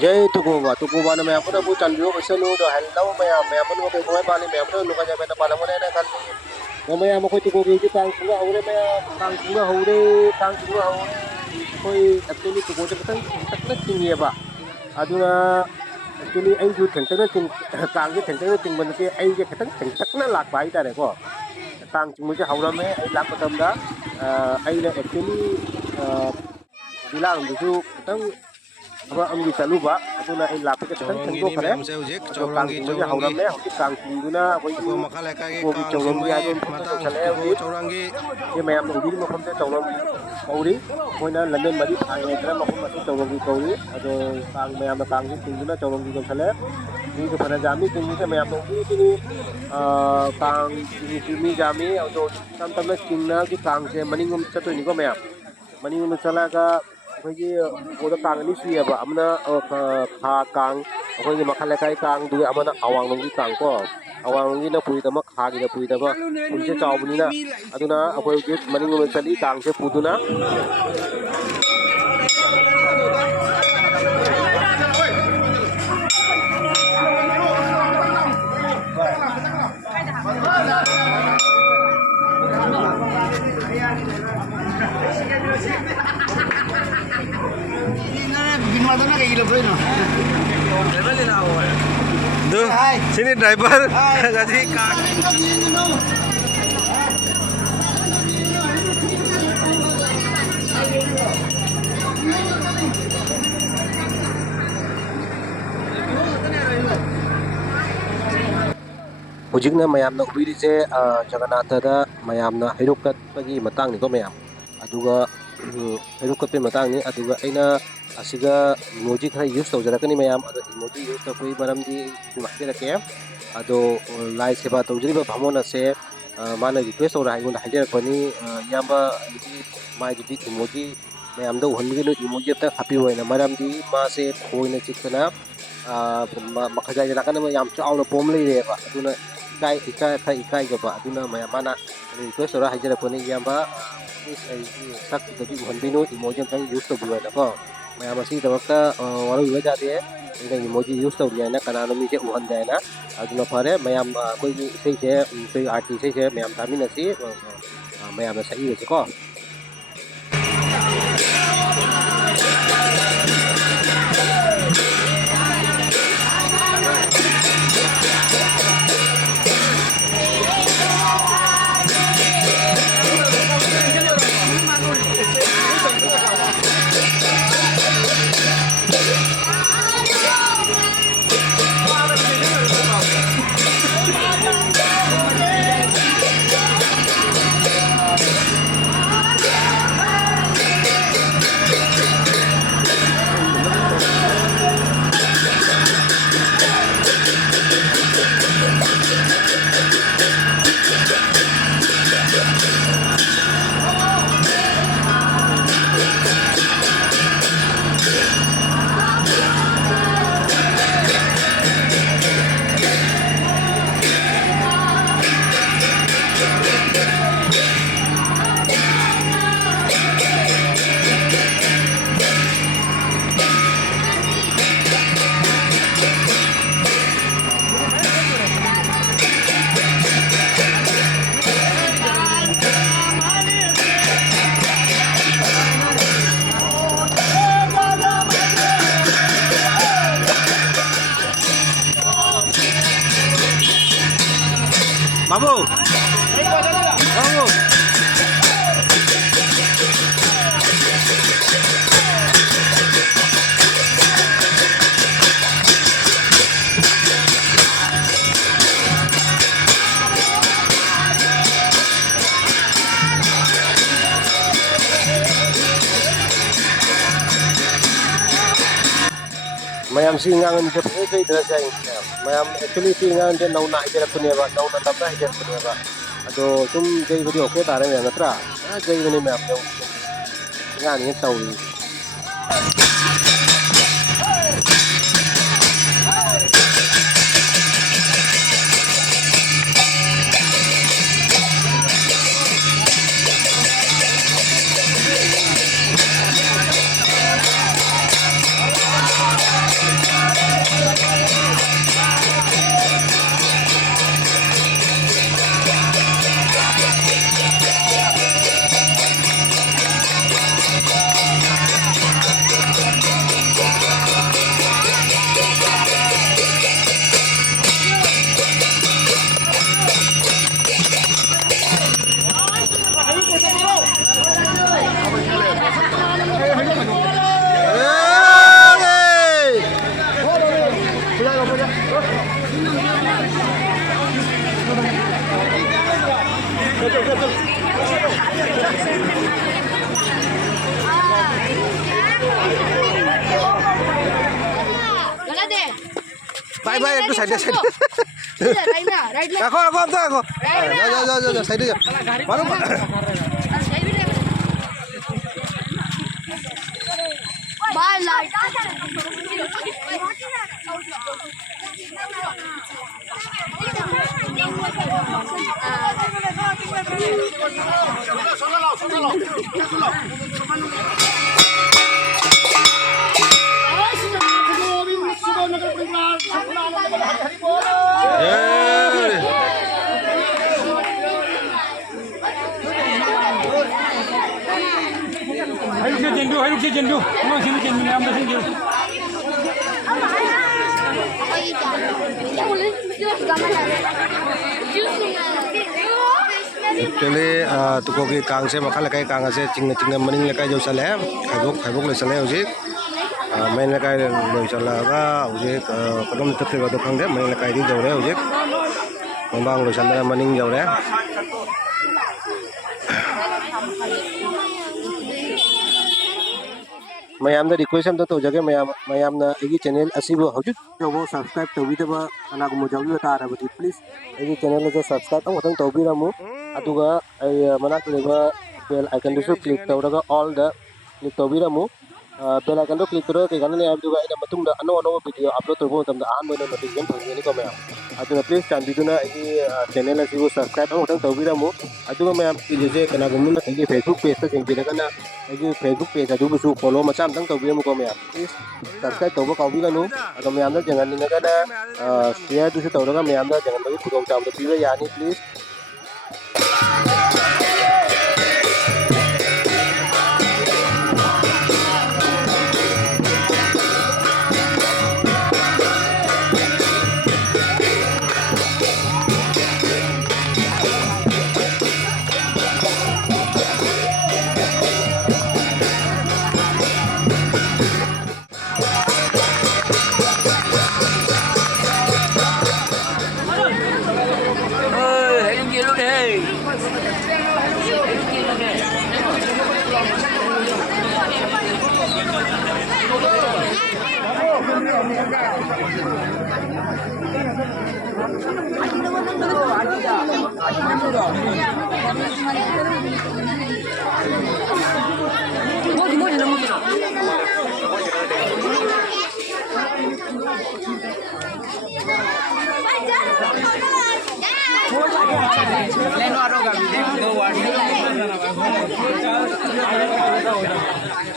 जय तुकुबा ना मैं अपना वो चंदियों को सनु तो हेल्लो मैं अपना वो कोई पाले मैं अपना नुका जब मैं पाला मुने ना कल तो मैं am कोई तुकुबी की कांग सुगा होरे कोई एक्चुअली तुकुबा जब तक ना चिंगे बा अदुना एक्चुअली आई जो टेंशन ना चिंग कांग के टेंशन ना चिंग बनते आई के टेंशन ना लाग पाई तारे को कांग चिंग मुझे हाउरा में आई लाग पतम दा आई ना एक्चुअली बिलांग बिजू तंग अब अंगी चलूबा अदुना आई लाख के तंग तंगो खरे तो कांग मुझे हाउरा में होती कांग चिंगुना कोई को भी चौरंगी आदो तो चले होती ये मैं अपने उड़ी मखम से चौरंगी कौरी कोई ना लंदन मरी आगे तरह मखम मसी चौरंगी कौरी अदो कांग मैं अपने कांग चिंगुना चौरंगी को चले ini ke pada jami tinggi ke मैं अपने ini कांग चिंगी जामी अदो तम तम चिंगना की कांग से मनिंगम चतो निको मैं मनिंगम चला का अखोगी ओदा कांग नि सुयबा अमना खा कांग अखोगी मखल kai कांग दु अमना अवांग की कांग को अवांग की ना पुई तम खा की पुई तम पुई से चावबनी ना अदुना अखोगी मनिंगम चली कांग से पुदुना Duh, sini driver kasih kak. Hujikna mayamna ubiri se Jagannatha da mayamna herukat pagi matang ni ko mayam aduga herukat pe matang ni aduga aina asiga emoji khara use tawjarakani mayam ado emoji use ta koi maram di mahte rake ado lai seba tawjriba bhamona se mana request ora haigunda hajarakani yamba mai di emoji mayam da uhongi no emoji ta happy hoina maram di ma se khoina chikana makhaja jarakana mayam chauna pom le re ba aduna ikai ga ba aduna mayamana request ora hajarakani yamba is ai sak da bi uhonbino emoji ta use to buwa na ko mayam asi dabakta waru wi ja de inga emoji use to biya na kanano mi je uhan ja na aduna phare mayam koi sei je sei artist sei je mayam tamina si mayam na sai se ko Babu, babu. Mayam si ngangan je phe kai dra jai mayam actually si ngangan je nauna ijara punya ba nauna tabna ijara punya ba ado tum jai video okay tare me natra jai bani mayam ne ngan ni tawi गलत है। Bye bye एक तो side side इधर, right में, right में। रखो रखो अब तो रखो जाओ साइड जाओ मारो सही भी नहीं। बाहर लाइट। एक्चुअली तुको की कांग से मखा लकाई कांग से चिंग चिंग मनिंग लकाई जो चले खाइबोक ले चले हौजी मेन लकाई ले चलागा हौजी कदम तत्ते बदो खंगदे मेन लकाई दी जौरे हौजी मंबांग ले चले मनिंग जौरे मैम रिक्वेस्ट हम तो जगह मैम चैनल हजिक सब्सक्राइब तौबीदब कनागुम जाऊब तारबदी प्लीज अगी चैनल सब्सक्राइब तौबीरमु मनाक बेल आइकन क्लिक तौर ऑल द क्लिक तौबीरमु बेल आइकन क्लिक तौर कई अनौ अनौ वीडियो अपलोड तौर अहम नोटिफिकेशन फंगनीको मैम प्लीज चांदीदुना चैनल सब्सक्राइब तौबीरमु मैम इसे कनागुम फेसबुक पेज जेंबीरगना फेसबुक पेज अदुबुसु फॉलो मचा अमतंग तौबीरमुको मैम प्लीज सब्सक्राइब तौब काउबीगनु मैम जेंगनिगना शेयर दुसु तौरगा मैम जेंगनबगी खुदोंचाबदो पीबा यानी please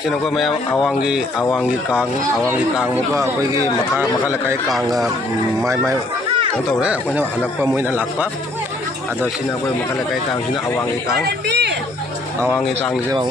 Sino ko may awangi kang mo ka ako'y maka lakay kang may ang tawag rin ako na anak pa mo na lakpa ato sino ko makalakay kang sino awangi kang siya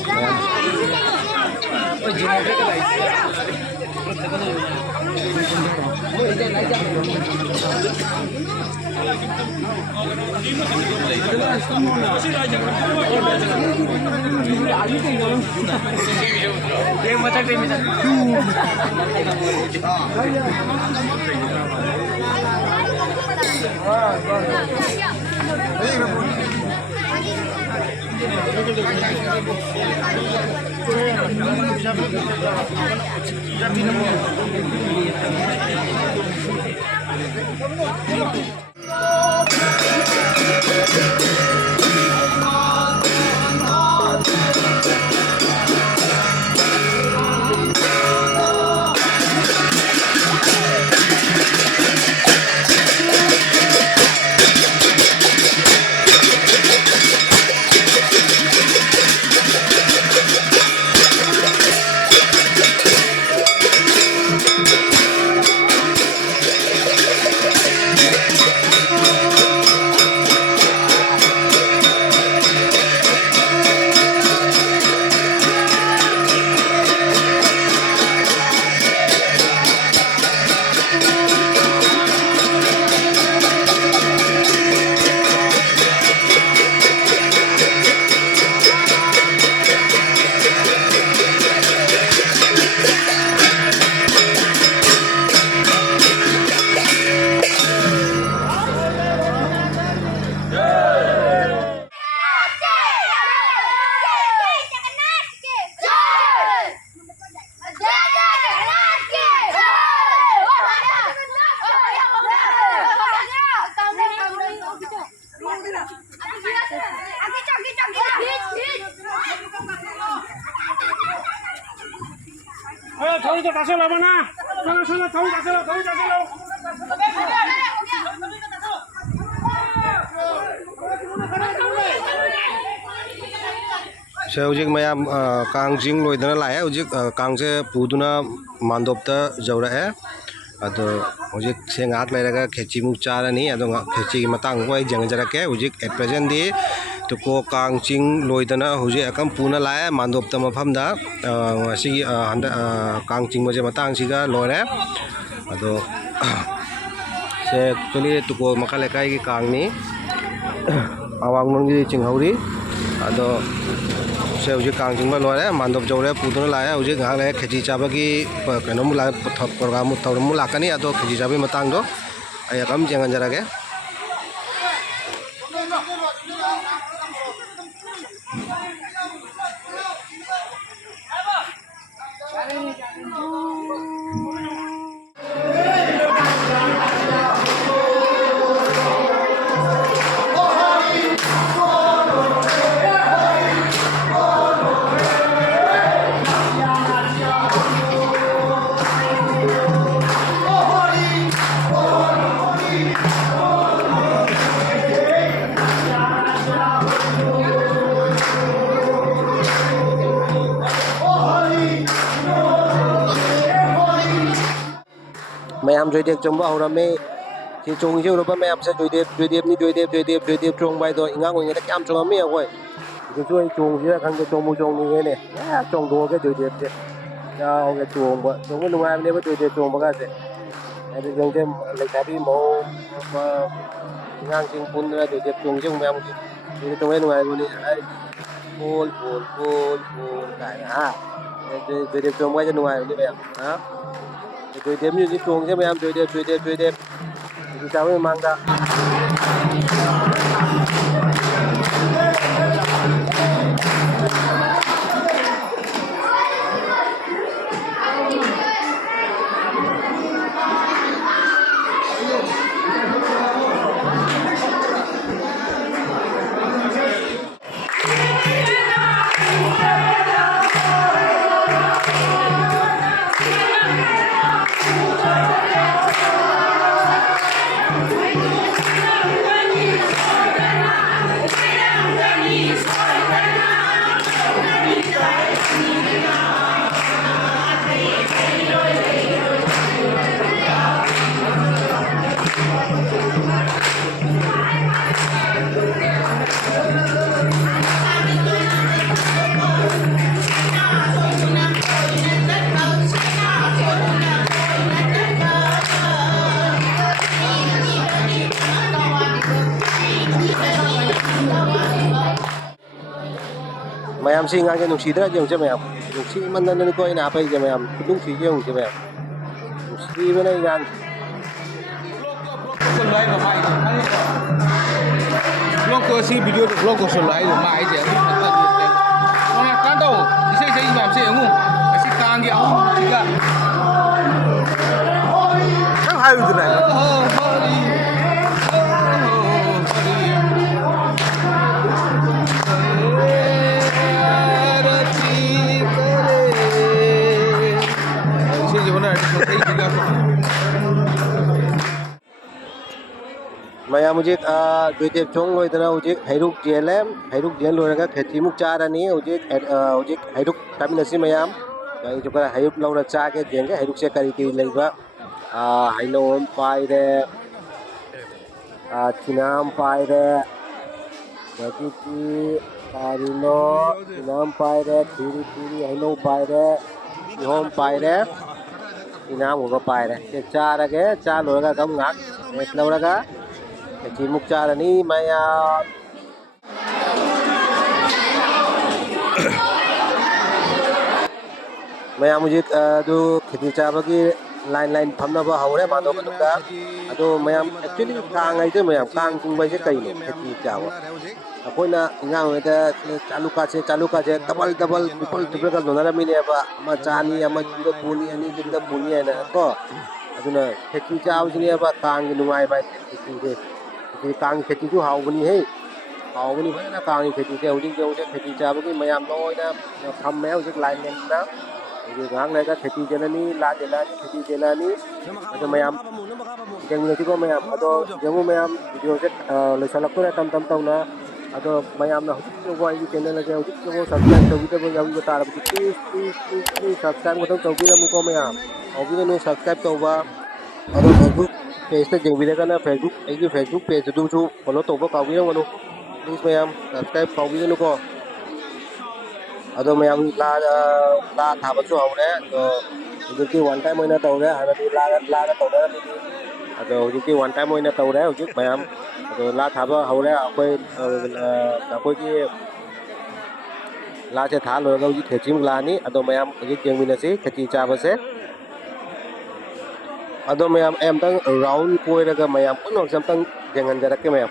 थोड़ी तो कैसे लगा ना चलो चलो थोड़ी कैसे लो से हजिक मैम कांग चिंग लोदना लाए हजिक कांग से पुदुना मांडोपता जौरए अदो हजिक से ngak लेरगा खेची मुक चारनी अदो खेची की मतंग को जंगजरके हजिक एट प्रेजेंट दी तो को कांग चिंग लोदना हजिक अकम पुना लाए मांडोपता मफमदा असी कांग चिंग मजे मतंग सिदा लोरे अदो से एक्चुअली तो को मखा लेकाई की कांगनी आवांग नंगी चिंगहौरी अदो से हजिक कांग चिंग लोरे मांडोप जौरे पुदुना लाए हजिक ngak ले खेची चाबगी कनोम ला प्रोग्राम तौरम लाकनी अदो खेची चाबी मतंग दो ay akam जंगजरगे मैम जोइदेव चोंबा हौरमे सी चोंगी उरबा मैम से जोइदेव चोंबाय दो इंगा गोइने दा क्याम चोंगमे अखोय जोसु आई चोंगी खंगे चोंमु चोंगने चोंदोगे जोइदेव से या ओगे चोंबा नुगायबने बा जोइदेव चोंबा गासे अदि जोंजे लेखाबी मौ इंगा चिंग पुनरा जोइदेव चोंगी मैम की चोंगे नुगायबने आई बोल काय हा जोइदेव चोंबा जे नुगायबने मैम हा जोइदेव म्यूजिक चोंग से मैम जोइदेव चावे मांगदा मैम से इंगा के नुसीदरा जेंचे मैम नुसी मनन को इन आपै जे मैम नुसी जेंचे मैम नुसी बने इंगा vlog ko si video vlog ko so lai ma ai je ma kan do isai sai ma se ngu si kang gi au ji ga chẳng hay như này ma'am मुझे जोइदेव चोंग लोइदना हुजिक हैरुक jail लोरगा खेती मुक चारानी हुजिक हैरुक कामिनसी ma'am जो करा हैरुक लौरा चाके जेंगे हैरुक से करी की लेबा हैलोम पाइरे चिनाम पाइरे बाकी की कारिनो चिनाम पाइरे थीरी हैलो पाइरे होम पाइरे चिनाम होगा पाइरे ये चारगे चार लोरगा कम गाक नेस लौरगा खेती मुक चारानी मैम मैम मुझे जो खेती चाबगी लाइन फमनबा हौरे मानो मनुगा अदो मैम एक्चुअली कांग आइजे मैम कांग कुंबाई से कइनो खेती चावा अखोइना इंगा होदा चालुका से डबल ट्रिपल का दोनारा मिनेबा अमा चानी अमा जुदा पुनी अनि जुदा पुनी है ना को अदुना खेती चाव जिनेबा कांग नुगाई बाय खेती से कांगी खेती जो हावबनी है हावबनी फजना कांगी खेती से हौजिक जोंसे खेती चाबगी मयाम लोइना फम्मे हौजिक लाइन लेना हौजिक गांग लेगा खेती जेलनी ला जेलानी खेती जेलानी अदो मयाम जेंगितिको मयाम अदो जेंगु मयाम वीडियो से लोसलक्तोरे तम तम तौना अदो मयाम ना हौजिक जो वाई चैनल से हौजिक जो सब्सक्राइब तौबिदबो याउबो तारबो प्लीज सब्सक्राइब मतो तौबिरमुको मयाम तौबिरनु सब्सक्राइब तौबा अदो फेसबुक पेज जेंबिरगना फेसबुक पेज दुसु फॉलो तौबा काउबिरमनु प्लीज मैम सब्सक्राइब काउबिरनुको अदो मैम ला थाबसु हौरे तो हुजिकि वन टाइम ओइना तौरे हानादि ला तौदरनि अदो हुजिकि वन टाइम ओइना तौरे हुजिक मैम अदो ला थाबा हौरे अखोइगी ला से था लोरगा हुजिक खेचिम लानी अदो मैम हुजिक जेंबिनसि खेची चाबसे अदो मैम एमतंग राउंड कोइरगा मैम पुनो समतंग जेंगनजरके ma'am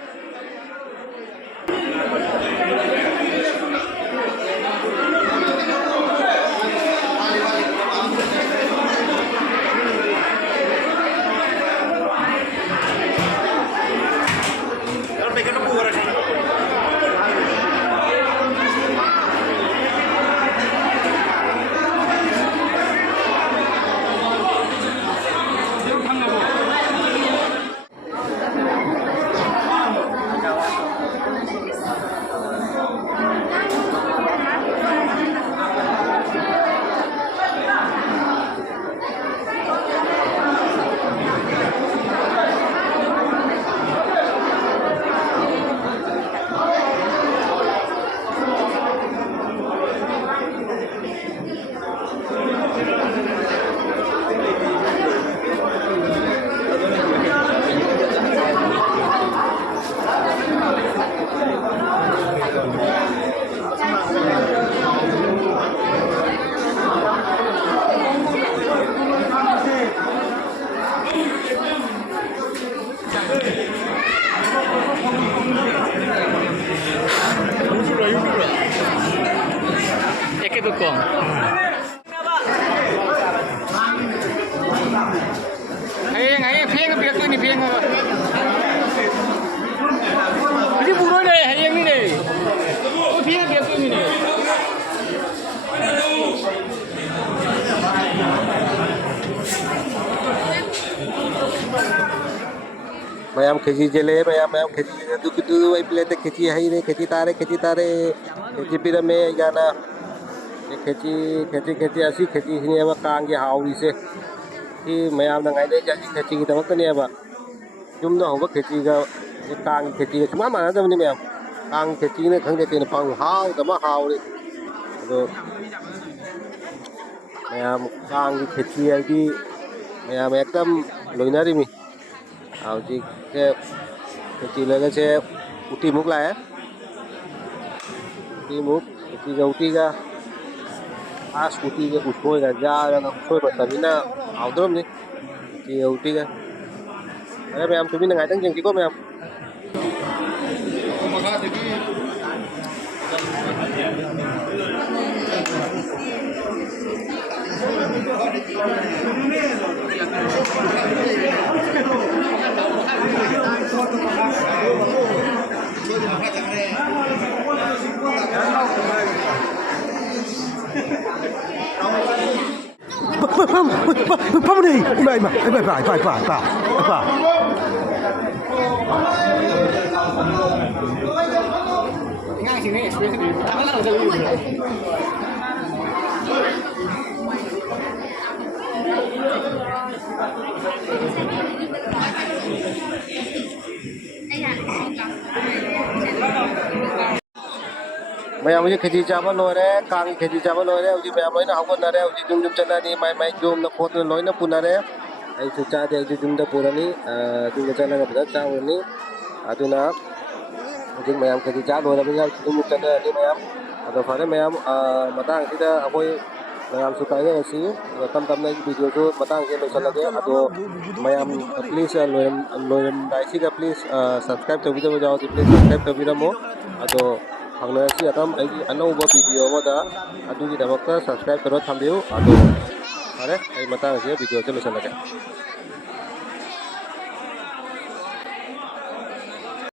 Eke tukong. Hayang phieng biak tu ni phieng apa? Ini buroi deh, hayang ni deh. Oh phieng biak tu ni deh. Ma'am खेची जेले मैम खेची दुकिदु आई प्लेट खेची है रे खेची तारे खेची पिर में जाना खेची असी खेची हिने अब कांगे हाउरी से कि मैम ना गाइदे जाजी खेची की तमक ने अब जुम न होबा खेची का कांग खेची सुमा माना दमनि मैम कांग खेची ने खंगे तेन पांग हाउ दमा हाउ रे तो मैम कांग खेची है कि मैम एकदम लोइनारी मी हौजिक से खेती लगे से उटी मुक लाए उटी का आस उटी के उठोय का जा रहा उठोय मतमिना आउदरम नि उटी का अरे मैम तुमी नंगाय तंग जेंगी को ma'am Vamos daí! Vai! Ngang sini experience ni. Tak lah jadi. Ma'am मुझे खेती चावल लोरे कांगी खेती चावल लोरे उजी मैम लोइना हगोनरे उजी जुम चनानी माइ जुम न खोत लोइना पुनरे आई सु चादे उजी जुम द पुरनी जुम चनागा बदा चावनी अदुना उजी मैम खेती चावल लोरे बिना जुम चनानी मैम अदो फरे मैम मतांग सिदा अखोई मैम सु कागे सी तम तम ना वीडियो जो मतांग से लोसलगे अदो मैम प्लीज लोयम दाइसी का प्लीज सब्सक्राइब तो वीडियो जाओ प्लीज सब्सक्राइब तो वीडियो अदो हंगनसी अतम आई अनौब वीडियो मदा अदुगी दमकता सब्सक्राइब करो थंबियो अदो अरे आई मतांग से वीडियो से लोसलगे